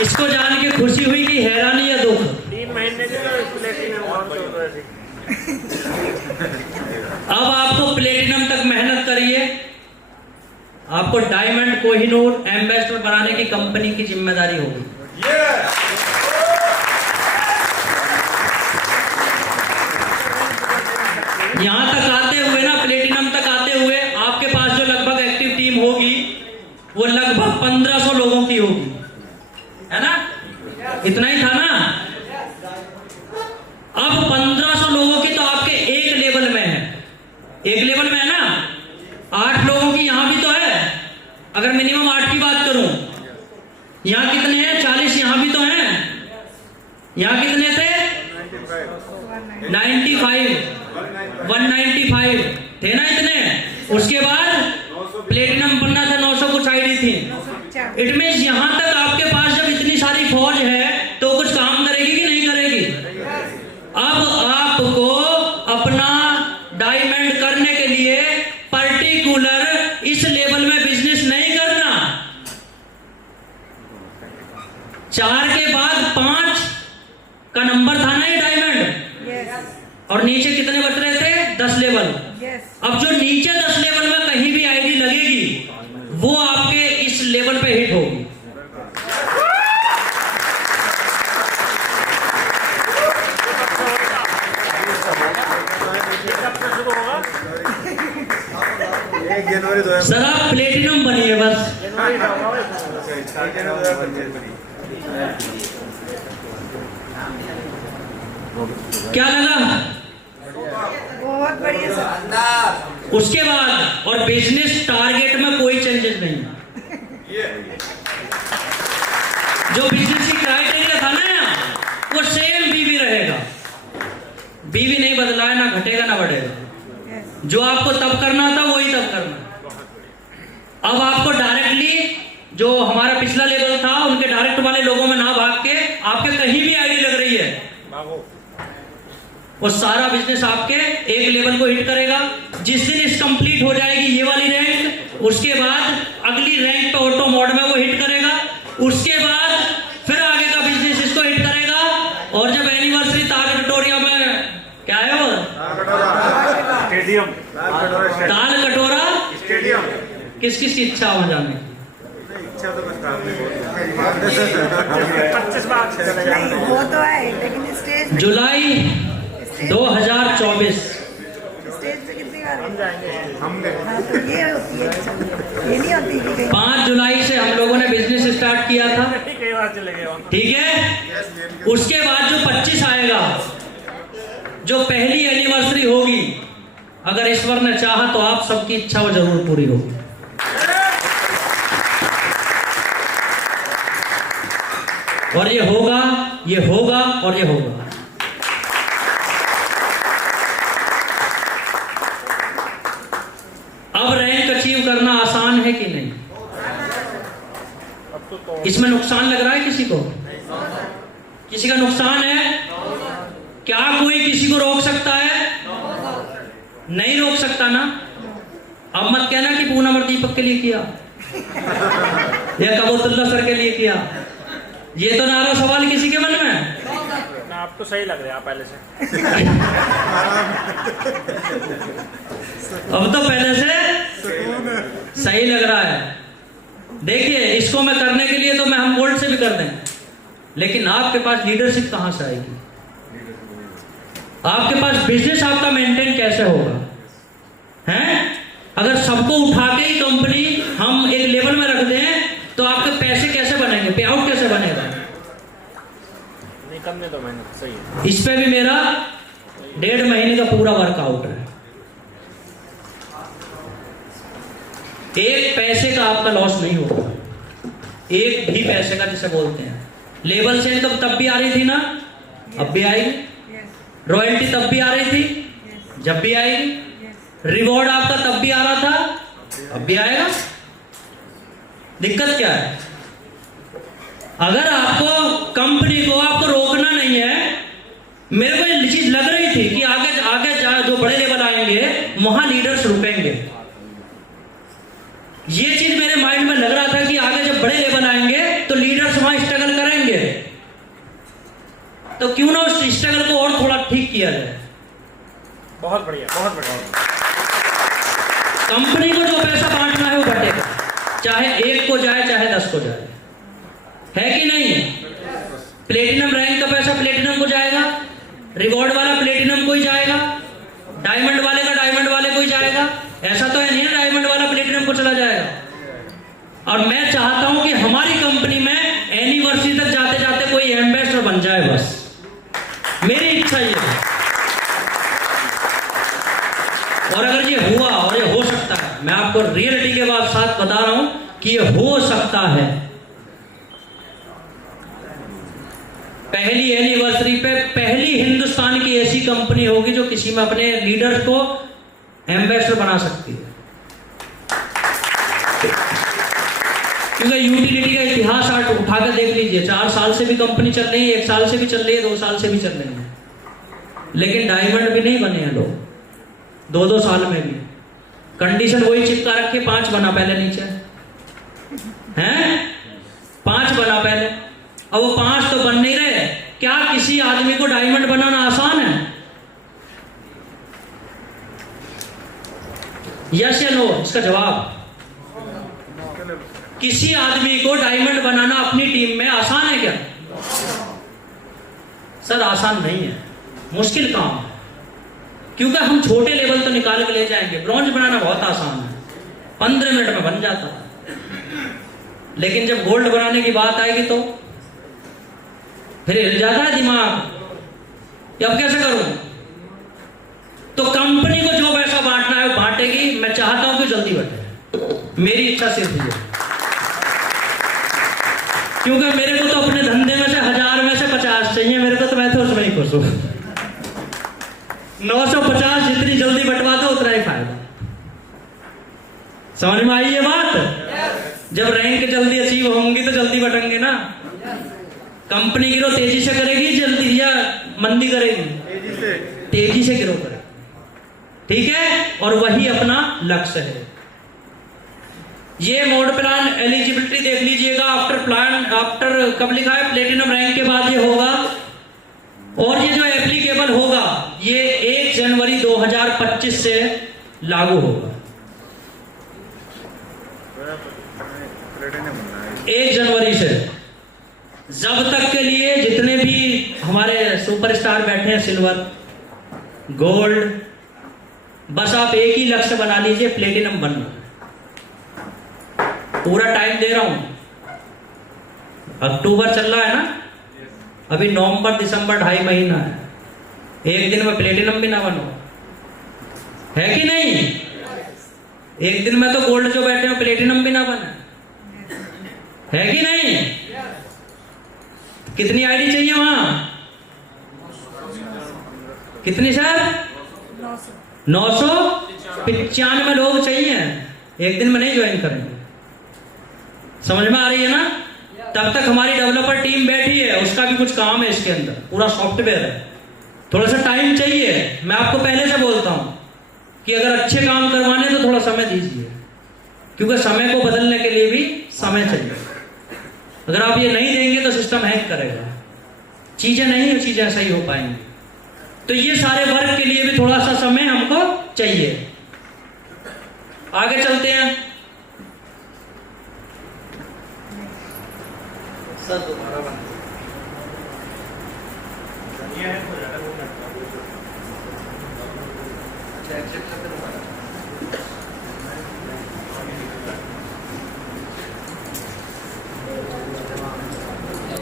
इसको जान के खुशी हुई कि हैरानी या दुख? 3 महीने से प्लेटिनम अब आपको प्लेटिनम तक मेहनत करिए, आपको डायमंड कोहिनूर एम्बेसडर बनाने की कंपनी की जिम्मेदारी होगी। यहां तक आते हुए ना, प्लेटिनम तक आते हुए आपके पास जो लगभग एक्टिव टीम होगी वो लगभग 1500 लोगों की होगी, है ना? इतना ही था ना? अब 1500 लोगों की तो आपके एक लेवल में है, एक लेवल में है ना? 8 लोगों की यहां भी तो है, अगर मिनिमम 8 की बात करूं। यहां कितने हैं? 40 यहां भी तो हैं। यहां कितने थे? 95, 195 थे ना इतने। उसके बाद प्लेटिनम बनना था, 900 कुछ आईडी थी। इट मींस यहां तक आपके पास जब इतनी सारी फौज है तो कुछ काम करेगी कि नहीं करेगी? अब आपको अपना डायमंड करने के लिए पर्टिकुलर इस लेवल में बिजनेस नहीं करना। 4 के बाद 5 का नंबर था ना ये डायमंड, और नीचे कितने बच रहे थे? 10 लेवल। अब जो नीचे 10 लेवल में कहीं भी आईडी लगेगी वो आपके इस लेवल पे हिट होगी। सर आप प्लेटिनम बनिए बस। क्या लगा? बहुत बढ़िया सर। उसके बाद और बिजनेस टारगेट में कोई चेंजेस नहीं। जो बिजनेस की क्राइटेरिया था ना वो सेम बीवी रहेगा, बीवी नहीं बदला है, ना घटेगा ना बढ़ेगा। जो आपको तब करना था वही तब करना। अब आपको डायरेक्टली जो हमारा पिछला लेवल था उनके डायरेक्ट वाले लोगों में ना भाग के आपके कहीं भी आईडी लग रही है वो सारा बिजनेस आपके एक लेवल को हिट करेगा। जिस दिन इस कंप्लीट हो जाएगी ये वाली रैंक, उसके बाद अगली रैंक पे ऑटो मोड में वो हिट करेगा। उसके बाद फिर आगे का बिजनेस इसको हिट करेगा। और जब एनिवर्सरी ताल कटोरिया में क्या है वो स्टेडियम, ताल कटोरा स्टेडियम, किस किस की इच्छा हो जाने की? इच्छा तो बस 25 बार वो तो है, लेकिन स्टेज जुलाई 2024 स्टेज पे कितनी बार हम जाएंगे, हम गए। हाँ, तो ये होती है, ये नहीं होती कि 5 जुलाई से हम लोगों ने बिजनेस स्टार्ट किया था, कई बार चले गए। ठीक है? उसके बाद जो 25 आएगा, जो पहली एनिवर्सरी होगी, अगर ईश्वर ने चाहा तो आप सबकी इच्छा वो जरूर पूरी होगी। और ये होगा, ये होगा और ये होगा। अब रैंक अचीव करना आसान है कि नहीं? इसमें नुकसान लग रहा है किसी को? किसी का नुकसान है? क्या कोई किसी को रोक सकता है? नहीं रोक सकता ना। अब मत कहना कि पूनम और दीपक के लिए किया या कबूतुल्ला सर के लिए किया। ये तो ना रहा सवाल किसी के मन में ना। आपको सही लग रहा है पहले से। अब तो पहले से सही लग रहा है। देखिए इसको मैं करने के लिए तो मैं हम गोल्ड से भी कर दें, लेकिन आपके पास लीडरशिप कहां से आएगी? आपके पास बिजनेस आपका मेंटेन कैसे होगा? हैं? अगर सबको उठा के ही कंपनी हम एक लेवल में रख दें तो आपके पैसे कैसे बनेंगे? पे आउट कैसे बनेगा? नहीं करने दो, मैंने सही है। इस पे भी मेरा 1.5 महीने का पूरा वर्कआउट है। एक पैसे का आपका लॉस नहीं होगा, एक भी पैसे का, जिसे बोलते हैं। लेवल से इनकम तब भी आ रही थी ना, अब भी आएगी। रॉयल्टी तब भी आ रही थी, जब भी आएगी। रिवॉर्ड आपका तब भी आ रहा था, अब भी आएगा। दिक्कत क्या है? अगर आपको कंपनी को आपको रोकना नहीं है, मेरे को ये चीज लग रही थी कि आगे आगे जो बड़े लेवल आएंगे वहां लीडर्स रुकेंगे। ये चीज मेरे माइंड में लग रहा था कि आगे जब बड़े लेवल आएंगे तो लीडर्स वहां स्ट्रगल करेंगे। बढ़िया, बहुत बढ़िया। कंपनी को जो पैसा बांटना है वो बटेगा, चाहे 1 को जाए चाहे 10 को जाए, है कि नहीं? प्लेटिनम रैंक का पैसा प्लेटिनम को जाएगा, रिकॉर्ड वाला प्लेटिनम को ही जाएगा, डायमंड वाले का डायमंड वाले को ही जाएगा। ऐसा तो है नहीं ना डायमंड वाला प्लेटिनम को चला जाएगा। और मैं चाहता हूं कि हमारी कंपनी में एनिवर्सरी तक जाते जाते कोई एम्बेसडर बन जाए, बस मेरी इच्छा ये है। और अगर ये हुआ, और ये हो सकता है, मैं आपको रियलिटी के साथ बता रहा हूं कि ये हो सकता है, पहली एनिवर्सरी पे पहली हिंदुस्तान की ऐसी कंपनी होगी जो किसी में अपने लीडर को एम्बेसडर बना सकती है। क्योंकि यूटिलिटी का इतिहास आप उठाकर देख लीजिए, 4 साल से भी कंपनी चल रही है, 1 साल से भी चल रही है, 2 साल से भी चल रही है, लेकिन डायमंड भी नहीं बने हैं लोग 2-2 साल में भी। कंडीशन वही चिपका रखे, 5 बना पहले नीचे, हैं 5 बना पहले, अब वो 5 तो बन नहीं रहे। क्या किसी आदमी को डायमंड बनाना आसान है? यस या नो? इसका जवाब, किसी आदमी को डायमंड बनाना अपनी टीम में आसान है क्या? सर आसान नहीं है, मुश्किल काम है। क्योंकि हम छोटे लेवल तो निकाल के ले जाएंगे, ब्रॉन्ज बनाना बहुत आसान है, 15 मिनट में बन जाता है, लेकिन जब गोल्ड बनाने की बात आएगी तो फिर हिल जाता है दिमाग, कि अब कैसे करूं? तो कंपनी को जो पैसा बांटना है वो बांटेगी। मैं चाहता हूं कि जल्दी बटे, मेरी इच्छा सिर्फ ये, क्योंकि मेरे को तो अपने धंधे में से 1000 में से 50 चाहिए मेरे को, तो मैं तो उसमें ही खुश हूं। 950 जितनी जल्दी बंटवा दो उतना ही फायदा। समझ में आई ये बात? जब रैंक जल्दी अचीव होंगी तो जल्दी बटेंगे ना। कंपनी गिरो तेजी से करेगी जल्दी, या मंदी करेगी? तेजी से गिरो करेगी, ठीक है? और वही अपना लक्ष्य है। ये मोड प्लान एलिजिबिलिटी देख लीजिएगा, आफ्टर कब लिखा है? प्लेटिनम रैंक के बाद ये होगा, और ये जो एप्लीकेबल होगा ये 1 जनवरी 2025 से लागू होगा। 1 जनवरी से जब तक के लिए जितने भी हमारे सुपरस्टार बैठे हैं, सिल्वर, गोल्ड, बस आप एक ही लक्ष्य बना लीजिए, प्लेटिनम बनना। पूरा टाइम दे रहा हूं, अक्टूबर चल रहा है ना, अभी नवंबर दिसंबर 2.5 महीना है, एक दिन में प्लेटिनम भी ना बनो, है कि नहीं? एक दिन में तो गोल्ड जो बैठे हैं प्लेटिनम भी ना बने, है कि नहीं? कितनी आईडी चाहिए वहां? कितनी सर? 995 लोग चाहिए, एक दिन में नहीं ज्वाइन करेंगे। समझ में आ रही है ना? तब तक हमारी डेवलपर टीम बैठी है, उसका भी कुछ काम है इसके अंदर, पूरा सॉफ्टवेयर है, थोड़ा सा टाइम चाहिए। मैं आपको पहले से बोलता हूं कि अगर अच्छे काम करवाने तो थोड़ा समय दीजिए, क्योंकि समय को बदलने के लिए भी समय चाहिए। अगर आप ये नहीं देंगे तो सिस्टम हैंग करेगा, चीजें नहीं चीजें सही हो पाएंगी। तो ये सारे वर्क के लिए भी थोड़ा सा समय हमको चाहिए। आगे चलते हैं सर, दोबारा बना